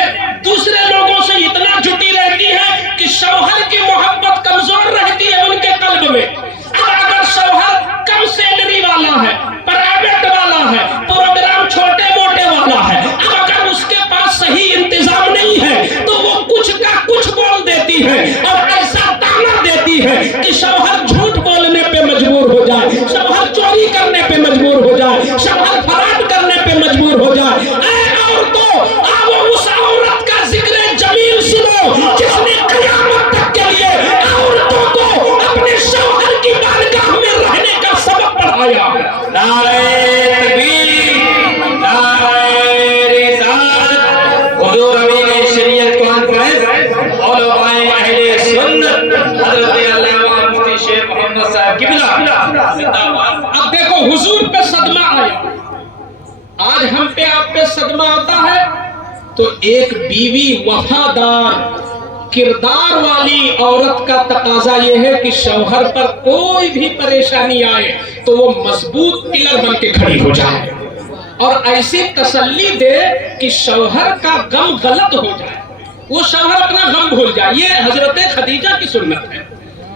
دوسرے لوگوں سے اتنا جٹی رہتی ہے کہ شوہر کی محبت کمزور رہتی ہے ان کے قلب میں۔ اب اگر شوہر کم سیلری والا ہے، پرائیویٹ والا ہے، پروگرام چھوٹے موٹے والا ہے، اب اگر اس کے پاس صحیح انتظام نہیں ہے تو وہ کچھ کا کچھ بول دیتی ہے اور ایسا تانا دیتی ہے کہ شوہر جھوٹ بولنے پہ مجبور ہو جائے، شوہر چوری کرنے پہ مجبور ہو جائے، شوہر فراڈ کرنے پہ مجبور ہو جائے۔ اے عورتوں، آؤ اس عورت کا ذکر جمیل سنو جس نے قیامت تک کے لیے عورتوں کو اپنے شوہر کی بارگاہ میں رہنے کا سبق پڑھایا۔ نعرہ تکبیر، نعرہ رسالت، حضور امین شریعت کانفرنس، علماء اہل سنت، حضرت علامہ مفتی شیخ محمد صاحب قبلہ۔ اب دیکھو حضور پہ صدمہ آیا، آج ہم پہ آپ پہ صدمہ آتا ہے تو ایک بیوی وفادار کردار والی عورت کا تقاضا یہ ہے کہ شوہر پر کوئی بھی پریشانی آئے تو وہ مضبوط پلر بن کے کھڑی ہو جائے اور ایسی تسلی دے کہ شوہر کا غم غلط ہو جائے، وہ شوہر اپنا غم بھول جائے۔ یہ حضرت خدیجہ کی سنت ہے۔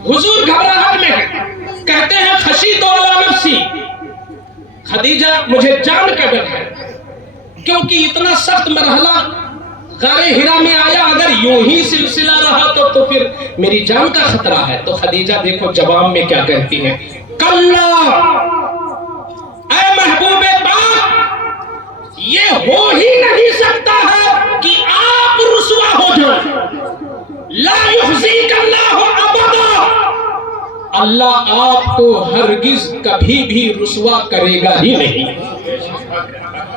حضور گھبراہٹ میں ہے، کہتے ہیں خشیت علی نفسی، خدیجہ مجھے جان کا ڈر ہے کیونکہ اتنا سخت مرحلہ غار ہرا میں آیا، اگر یوں ہی سلسلہ رہا تو پھر میری جان کا خطرہ ہے۔ تو خدیجہ دیکھو جواب میں کیا کہتی ہے، کلا، اے محبوب پاک، یہ ہو ہی نہیں سکتا ہے کہ آپ رسوا ہو جائیں، لا یخزیک اللہ ابدا، اللہ آپ کو ہرگز کبھی بھی رسوا کرے گا ہی نہیں۔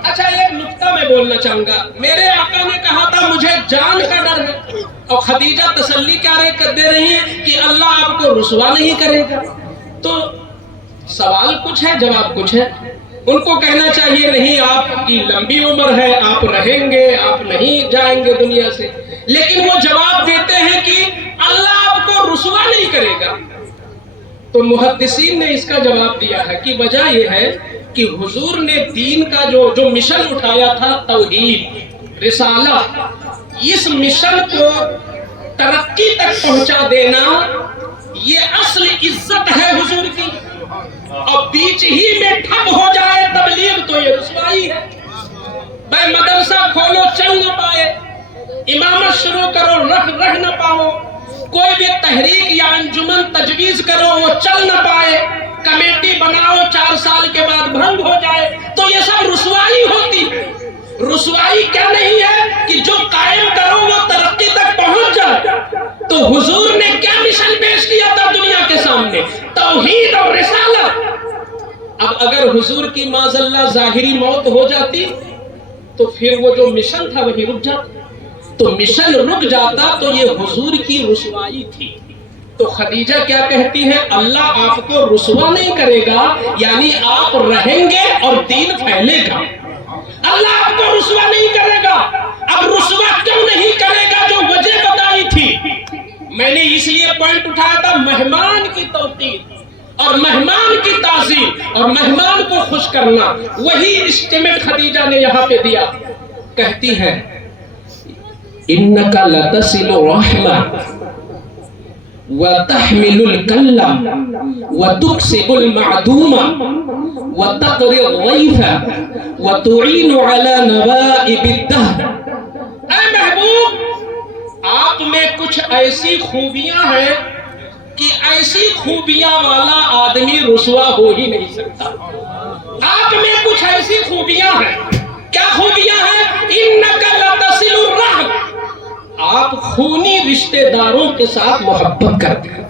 اچھا ایک نکتہ میں بولنا چاہوں گا، میرے آقا نے کہا تھا مجھے جان کا ڈر ہے، اور خدیجہ تسلی کیا دے رہی ہے کہ اللہ آپ کو رسوا نہیں کرے گا۔ تو سوال کچھ ہے، جواب کچھ ہے۔ ان کو کہنا چاہیے نہیں، آپ کی لمبی عمر ہے، آپ رہیں گے، آپ نہیں جائیں گے دنیا سے، لیکن وہ جواب دیتے ہیں کہ اللہ آپ کو رسوا نہیں کرے گا۔ تو محدثین نے اس کا جواب دیا ہے کہ وجہ یہ ہے کہ حضور نے دین کا جو مشن اٹھایا تھا، توحید، رسالت، اس مشن کو ترقی تک پہنچا دینا یہ اصل عزت ہے حضور کی، اور بیچ ہی میں ٹھپ ہو جائے تبلیغ تو یہ رسوائی ہے۔ بھائی مدرسہ کھولو چل نہ پائے، امامت شروع کرو رہ نہ پاؤ، کوئی بھی تحریک یا انجمن تجویز کرو وہ چل نہ پائے، کمیٹی بناؤ 4 سال کے بعد بھنگ ہو جائے، تو یہ سب رسوائی ہوتی ہے۔ رسوائی کیا نہیں ہے کہ جو قائم کرو وہ ترقی تک پہنچ جائے۔ تو حضور نے کیا مشن پیش کیا تھا دنیا کے سامنے؟ توحید اور رسالت۔ اب اگر حضور کی معاذ اللہ ظاہری موت ہو جاتی تو پھر وہ جو مشن تھا وہی رک جاتا، تو مشن رک جاتا تو یہ حضور کی رسوائی تھی۔ تو خدیجہ کیا کہتی ہے، اللہ آپ کو رسوا نہیں کرے گا، یعنی آپ رہیں گے اور دین پھیلے گا، اللہ آپ کو رسوا نہیں کرے گا۔ اب رسوا کیوں نہیں کرے گا، جو وجہ بتائی تھی میں نے، اس لیے پوائنٹ اٹھایا تھا، مہمان کی توقیر اور مہمان کی تعظیم اور مہمان کو خوش کرنا، وہی اسٹیمیٹ خدیجہ نے یہاں پہ دیا۔ کہتی ہے انک لتصل الرحمہ وتحمل الکلہ وتکسب المعدومہ وتقری الضیف وتعین علی نوائب الدہر۔ اے محبوب، آپ میں کچھ ایسی خوبیاں ہیں کہ ایسی خوبیاں والا آدمی رسوا ہو ہی نہیں سکتا۔ آپ میں کچھ ایسی خوبیاں ہیں، کیا خوبیاں ہیں؟ انک لتصل الرحم، آپ خونی رشتہ داروں کے ساتھ محبت کرتے ہیں،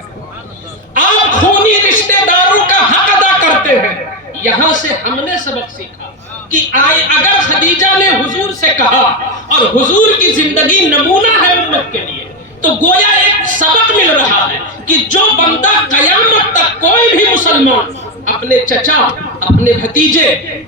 آپ خونی رشتہ داروں کا حق ادا کرتے ہیں۔ یہاں سے ہم نے سبق سیکھا کہ اگر خدیجہ نے حضور سے کہا اور حضور کی زندگی نمونہ ہے امت کے لیے، تو گویا ایک سبق مل رہا ہے کہ جو بندہ قیامت تک کوئی بھی مسلمان اپنے چچا، اپنے بھتیجے،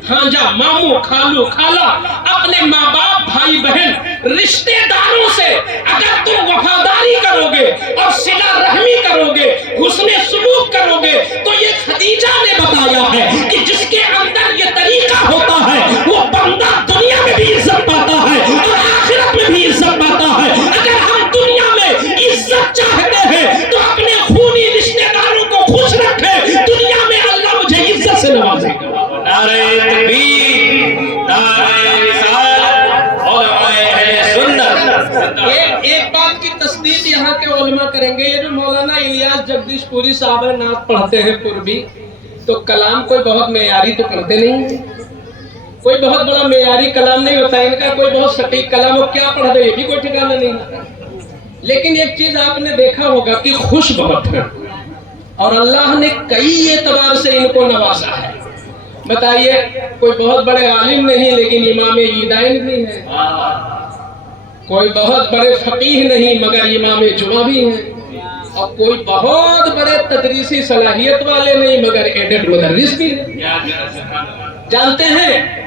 ہانجا، ماموں، خالو، خالہ، اپنے ماں باپ، بھائی بہن، رشتے داروں سے اگر تم وفاداری کرو گے اور صلہ رحمی کرو گے، حسن سلوک کرو گے، تو یہ خدیجہ نے بتایا ہے کہ جس کے اندر یہ طریقہ ہوتا ہے وہ بندہ دنیا میں بھی عزت پاتا ہے اور آخرت میں بھی عزت پاتا ہے۔ اگر ہم دنیا میں عزت چاہتے ہیں تو اپنے خونی رشتے داروں کو خوش رکھیں، دنیا میں اللہ مجھے عزت سے نوازے گا۔ نعرہ تکبیر، نعرہ رسالت، علماء اہل سنت۔ ایک بات کی تصدیق یہاں کے علماء کریں گے، یہ جو مولانا الیاس جگدیش پوری صاحب نعت پڑھتے ہیں پوربی، تو کلام کوئی بہت معیاری تو کرتے نہیں، کوئی بہت بڑا معیاری کلام نہیں ہوتا ان کا، کوئی بہت سٹیک کلام ہو، کیا پڑھ دے یہ بھی کوئی ٹھکانہ نہیں ہوتا۔ لیکن ایک چیز آپ نے دیکھا ہوگا کہ خوش بہت ہیں اور اللہ نے کئی اعتبار سے ان کو نوازا ہے۔ بتائیے، کوئی بہت بڑے عالم نہیں لیکن امام عیدین بھی ہیں، کوئی بہت بڑے فقیہ نہیں مگر امام جمعہ بھی ہیں، اور کوئی بہت بڑے تدریسی صلاحیت والے نہیں مگر ایڈٹ مدرس بھی ہیں۔ جانتے ہیں،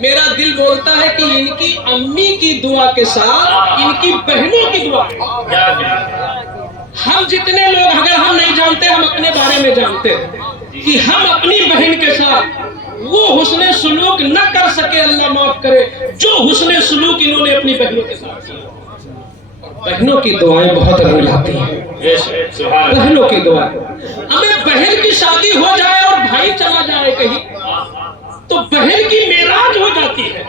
میرا دل بولتا ہے کہ ان کی امی کی دعا کے ساتھ ان کی بہنوں کی دعا، ہم جتنے لوگ اگر ہم نہیں جانتے ہم اپنے بارے میں جانتے ہیں کہ ہم اپنی بہن کے ساتھ وہ حسن سلوک نہ کر سکے، اللہ معاف کرے، جو حسن سلوک انہوں نے اپنی بہنوں کے ساتھ کیا۔ بہنوں کی دعائیں بہت رنگ لاتی ہیں، بہنوں کی دعائیں۔ ہمیں بہن کی شادی ہو جائے اور بھائی چلا جائے کہیں تو بہن کی معراج ہو جاتی ہے۔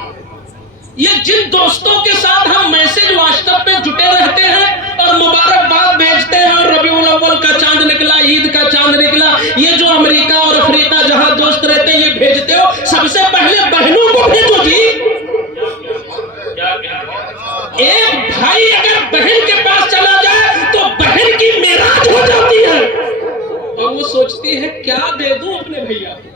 یہ جن دوستوں کے ساتھ ہم میسج واٹس ایپ پہ جٹے رہتے ہیں اور مبارکباد بھیجتے ہیں، اور ربیع الاول کا چاند نکلا، عید کا چاند نکلا، یہ جو امریکہ اور افریقہ جہاں دوست رہتے ہیں یہ بھیجتے ہو، سب سے پہلے بہنوں کو بھیجو جی۔ ایک بھائی اگر بہن کے پاس چلا جائے تو بہن کی معراج ہو جاتی ہے اور وہ سوچتی ہے کیا دے دوں اپنے بھیا کو۔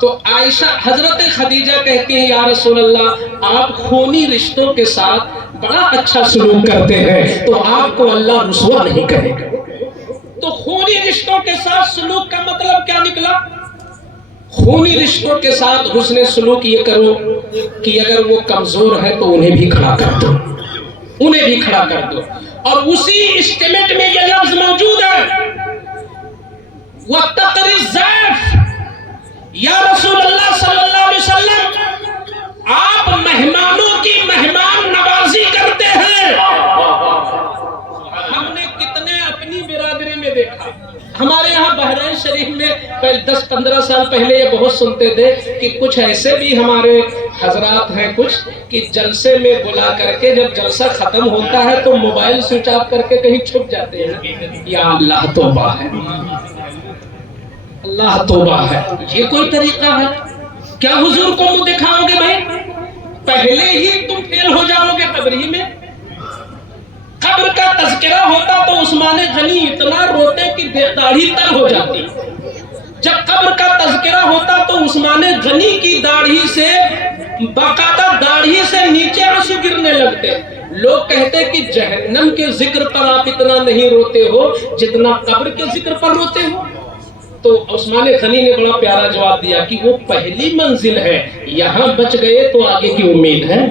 تو عائشہ حضرت خدیجہ کہتی ہیں، یا رسول اللہ آپ خونی رشتوں کے ساتھ بڑا اچھا سلوک کرتے ہیں تو آپ کو اللہ رسوا نہیں کرے گا۔ تو خونی رشتوں کے ساتھ سلوک کا مطلب کیا نکلا؟ خونی رشتوں کے ساتھ حسن سلوک یہ کرو کہ اگر وہ کمزور ہے تو انہیں بھی کھڑا کر دو، انہیں بھی کھڑا کر دو۔ اور اسی اسٹیمنٹ میں یہ لفظ موجود ہے، وَاتَّقِ الضَّيْفَ، یا رسول اللہ صلی اللہ علیہ وسلم آپ مہمانوں کی مہمان نوازی کرتے ہیں۔ ہم نے کتنے اپنی برادری میں دیکھا، ہمارے یہاں بحرین شریف میں 10-15 سال پہلے یہ بہت سنتے تھے کہ کچھ ایسے بھی ہمارے حضرات ہیں کچھ کہ جلسے میں بلا کر کے جب جلسہ ختم ہوتا ہے تو موبائل سوئچ آف کر کے کہیں چھپ جاتے ہیں۔ یا اللہ توبہ ہے، اللہ توبہ ہے، یہ کوئی طریقہ ہے کیا؟ حضور کو منہ دکھاؤ گے بھائی؟ پہلے ہی تم فیل ہو جاؤ گے قبر ہی میں۔ قبر کا تذکرہ ہوتا تو عثمان غنی اتنا روتے کہ داڑھی تر ہو جاتی، جب قبر کا تذکرہ ہوتا تو عثمان غنی کی داڑھی سے باقاعدہ داڑھی سے نیچے آنسو گرنے لگتے۔ لوگ کہتے کہ جہنم کے ذکر پر آپ اتنا نہیں روتے ہو جتنا قبر کے ذکر پر روتے ہو۔ تو عثمان غنی نے بڑا پیارا جواب دیا کہ وہ پہلی منزل ہے، یہاں بچ گئے تو آگے کی امید ہے،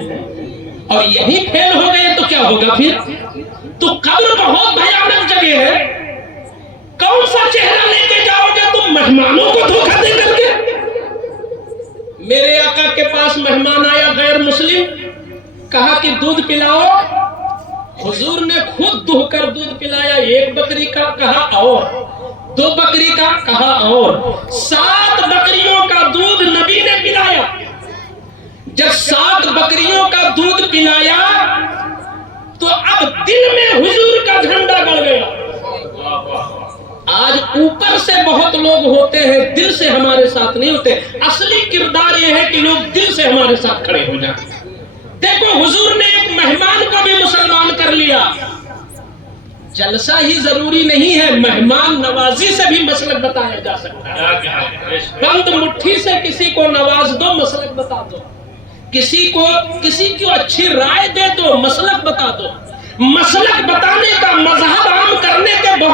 اور یہی فیل ہو گئے تو کیا ہوگا پھر؟ تو قبر بہت بھیانک جگہ ہے، کون سا چہرہ لے کے جاؤ گے تم مہمانوں کو دھوکہ دے کر کے؟ میرے آقا کے پاس مہمان آیا غیر مسلم، کہا کہ دودھ پلاؤ، حضور نے خود دھو کر دودھ پلایا، ایک بکری کا کہا اور 2 بکری کا کہا اور 7 بکریوں کا دودھ نبی نے پلایا۔ جب 7 بکریوں کا دودھ پلایا تو اب دل میں حضور کا جھنڈا گڑ گیا۔ آج اوپر سے بہت لوگ ہوتے ہیں، دل سے ہمارے ساتھ نہیں ہوتے۔ اصلی کردار یہ ہے کہ لوگ دل سے ہمارے ساتھ کھڑے ہو جائیں۔ دیکھو حضور نے ایک مہمان کو بھی مسلمان کر لیا۔ جلسہ ہی ضروری نہیں ہے، مہمان نوازی سے بھی مسلک بتایا جا سکتا ہے۔ بند مٹھی سے کسی کو نواز دو، مسلک بتا دو، کسی کو اچھی رائے دے دو، مسلک بتا دو۔ مسلک بتانے کا، مذہب عام کرنے کے بہت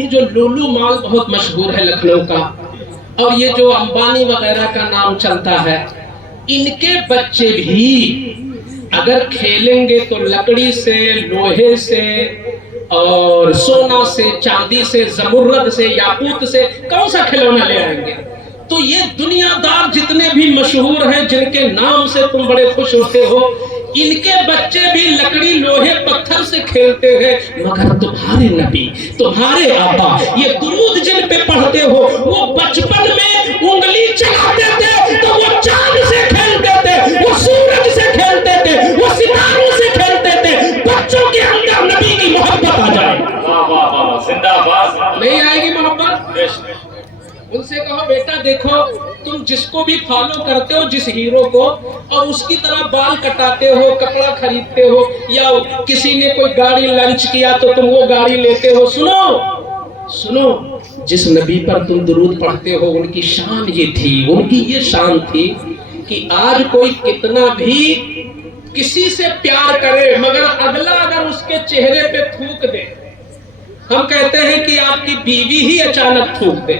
یہ جو لولو مال بہت مشہور ہے لکھنؤ کا، اور یہ جو امبانی وغیرہ کا نام چلتا ہے، ان کے بچے بھی اگر کھیلیں گے تو لکڑی سے، لوہے سے اور سونا سے، چاندی سے، زمرد سے، یاقوت سے کون سا کھلونا لے آئیں گے؟ تو یہ دنیا دار جتنے بھی مشہور ہیں، جن کے نام سے تم بڑے خوش ہوتے ہو، ان کے بچے بھی لکڑی، لوہے، پتھر سے کھیلتے ہیں، مگر تمہارے نبی، تمہارے آقا، یہ درود جن پہ پڑھتے ہو، وہ بچپن میں انگلی چلاتے تھے تو وہ چاند سے کھیلتے تھے، وہ سورج سے کھیلتے تھے، وہ ستاروں سے کھیلتے تھے۔ بچوں کے اندر نبی کی محبت آ جائے، زندہ باد نہیں آئے گی محبت؟ ان سے کہو بیٹا دیکھو، تم جس کو بھی فالو کرتے ہو، جس ہیرو کو، اور اس کی طرح بال کٹاتے ہو، کپڑا خریدتے ہو، یا کسی نے کوئی گاڑی لانچ کیا تو تم وہ گاڑی لیتے ہو، سنو، جس نبی پر تم درود پڑھتے ہو ان کی شان یہ تھی، ان کی یہ شان تھی کہ آج کوئی کتنا بھی کسی سے پیار کرے، مگر اگلا اگر اس کے چہرے پہ تھوک دے، ہم کہتے ہیں کہ آپ کی بیوی ہی اچانک تھوک دے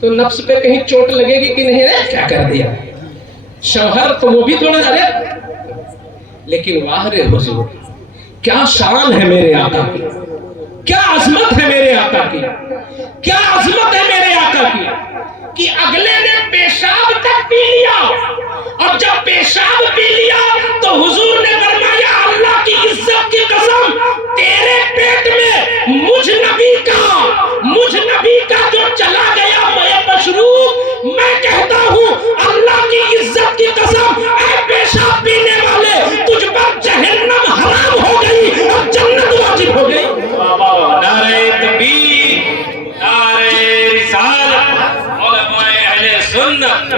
تو نفس پہ کہیں چوٹ لگے گی کہ نہیں؟ رہے کیا کر دیا شوہر، تو وہ بھی تھوڑا ارے، لیکن واہ رے حضور، کیا شان ہے میرے آقا کی، کیا عظمت ہے میرے آقا کی، کیا عظمت ہے میرے آقا کی، کہ اگلے نے پیشاب تک پی لیا، اور جب پیشاب پی لیا تو حضور نے فرمایا اللہ کی عزت کی قسم، تیرے پیٹ میں مجھ نبی کا جو چلا گیا میں مشروب، میں کہتا ہوں اللہ کی عزت کی قسم، اے پیشاب پینے والے، تجھ پر جہنم حرام ہو گئی اور جنت واجب ہو گئی۔ نعرہ تکبیر، نعرہ رسالت، علماء اہل سنت،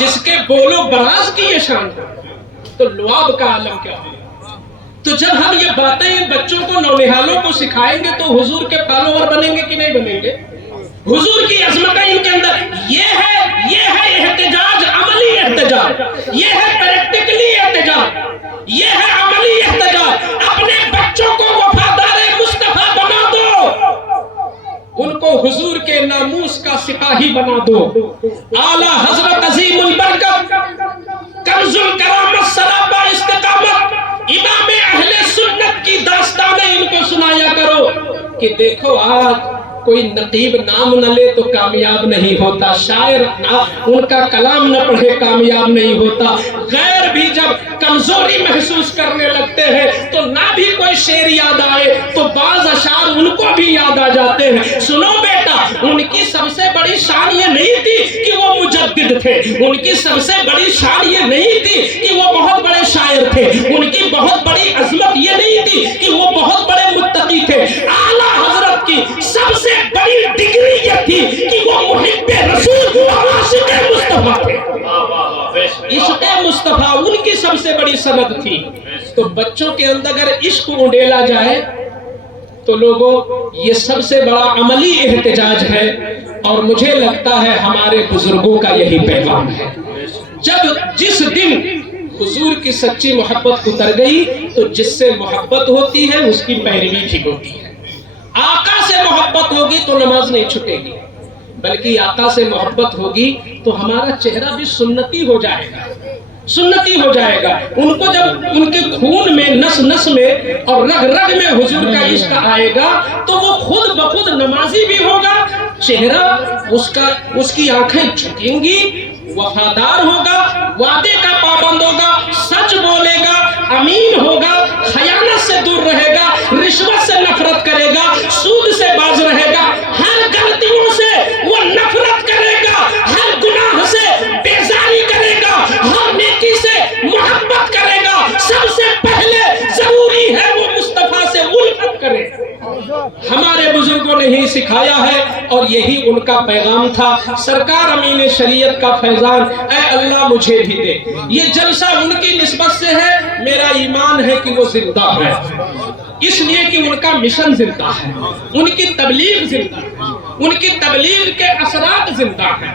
جس کے بولو براز کی یہ شان ہے تو لعاب کا عالم کیا ہے؟ تو جب ہم یہ باتیں بچوں کو، نونہالوں کو سکھائیں گے تو حضور کے فالوور بنیں گے کہ نہیں بنیں گے؟ حضور کی عظمتیں ان کے اندر، یہ ہے احتجاج، عملی احتجاج، یہ ہے پریکٹیکلی احتجاج، یہ ہے عملی احتجاج۔ اپنے بچوں کو وفادار مصطفیٰ بنا دو، ان کو حضور کے ناموس کا سپاہی بنا دو۔ اعلیٰ حضرت عظیم البرکت، کنز الکرامت، سراپا استقامت، امام اہل سنت کی داستانیں ان کو سنایا کرو کہ دیکھو آج کوئی نقیب نام نہ لے تو کامیاب نہیں ہوتا، شاعر ان کا کلام نہ پڑھے کامیاب نہیں ہوتا، غیر بھی جب کمزوری محسوس کرنے لگتے ہیں تو نہ بھی کوئی شعر یاد آئے تو بعض اشعار ان کو بھی یاد آ جاتے ہیں۔ سنو بیٹا، ان کی سب سے بڑی شان یہ نہیں تھی کہ وہ مجدد تھے، ان کی سب سے بڑی شان یہ نہیں تھی کہ وہ بہت بڑے شاعر تھے، ان کی بہت بڑی عظمت یہ نہیں تھی کہ وہ بہت بڑے متقی تھے، اعلیٰ حضرت کی سب سے بڑی ڈگری یہ تھی کہ وہ محب رسول اور عاشق مصطفیٰ تھے۔ عشق مصطفیٰ ان کی سب سے بڑی سند تھی۔ تو بچوں کے اندر اگر عشق اونڈیلا جائے تو لوگوں، یہ سب سے بڑا عملی احتجاج ہے، اور مجھے لگتا ہے ہمارے بزرگوں کا یہی پیغام ہے۔ جس دن حضور کی سچی محبت اتر گئی تو جس سے محبت ہوتی ہے اس کی پیروی بھی ہوتی ہے۔ آقا سے محبت ہوگی تو نماز نہیں چھٹے گی، بلکہ آقا سے محبت ہوگی تو ہمارا چہرہ بھی سنتی ہو جائے گا، سنتی ہو جائے گا۔ ان کو جب ان کے خون میں، نس نس میں اور رگ رگ میں حضور کا عشق آئے گا تو وہ خود بخود نمازی بھی ہوگا، چہرہ اس کی آنکھیں جھکیں گی، وفادار ہوگا، وعدے کا پابند ہوگا، سچ بولے گا، امین ہوگا، خیانت سے دور رہے گا، رشوت سے نفرت کرے گا، سود سے باز رہے گا، ہر غلطیوں سے وہ نفرت کرے گا، ہر گناہ سے بیزاری کرے گا، ہر نیکی سے محبت کرے گا۔ سب سے پہلے ضروری ہے وہ مصطفیٰ سے الفت کرے۔ ہمارے بزرگوں نے ہی سکھایا ہے اور یہی ان کا پیغام تھا۔ سرکار امین شریعت کا فیضان اے اللہ مجھے بھی دے۔ یہ جلسہ ان کی نسبت سے ہے، میرا ایمان ہے کہ وہ زندہ ہے، اس لیے کہ ان کا مشن زندہ ہے، ان کی تبلیغ زندہ ہے، ان کی تبلیغ کے اثرات زندہ ہیں۔